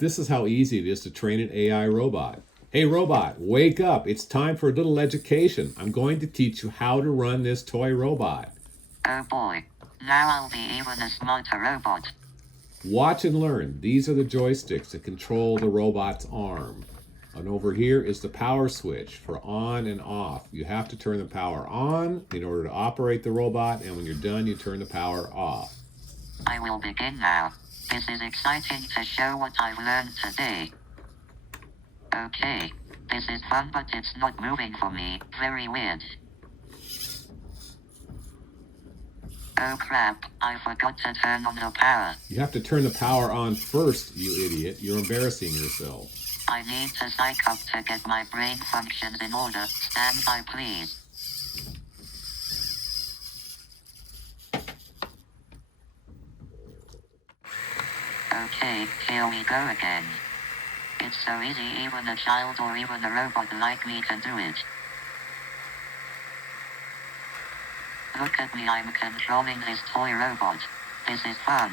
This is how easy it is to train an AI robot. Hey robot, wake up. It's time for a little education. I'm going to teach you how to run this toy robot. Oh boy, now I'll be even a smarter robot. Watch and learn. These are the joysticks that control the robot's arm. And over here is the power switch for on and off. You have to turn the power on in order to operate the robot, and when you're done, you turn the power off. I will begin now. This is exciting to show what I've learned today. Okay, this is fun, but it's not moving for me. Very weird. Oh crap, I forgot to turn on the power. You have to turn the power on first, you idiot. You're embarrassing yourself. I need to psych up to get my brain functions in order. Stand by, please. Okay, here we go again. It's so easy, even a child or even a robot like me can do it. Look at me, I'm controlling this toy robot. This is fun.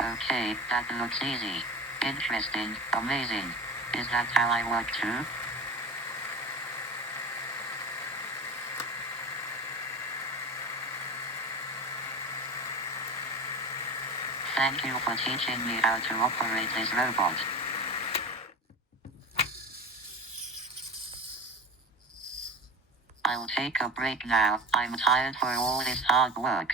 Okay, that looks easy. Interesting, amazing. Is that how I work too? Thank you for teaching me how to operate this robot. I'll take a break now. I'm tired for all this hard work.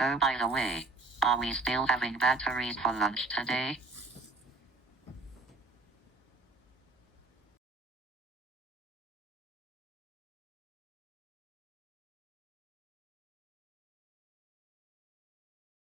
Oh, by the way, are we still having batteries for lunch today?